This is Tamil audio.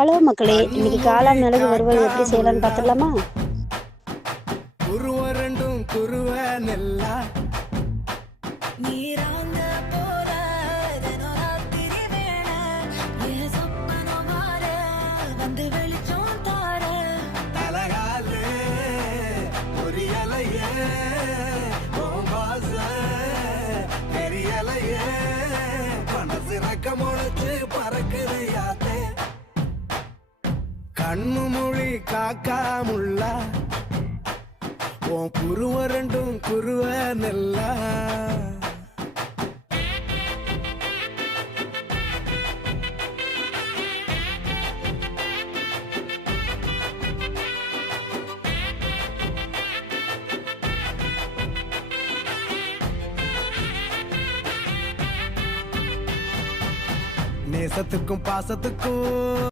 ஹலோ மக்களே, இன்னைக்கு காளான் மிளகு வறுவல் எப்படி செய்யலாம்னு பார்த்துடலாமா? குருவரண்டும் குருவ நெல்லா தலகாலே பொரியலையே ஓம்பாச பெரியலையே மனசு ரக்க முளைச்சு பறக்குதையாத்தே கண்ணு மொழி காக்கா முள்ளா உன் குருவ ரெண்டும் குருவ நெல்லா நேசத்துக்கும் பாசத்துக்கும்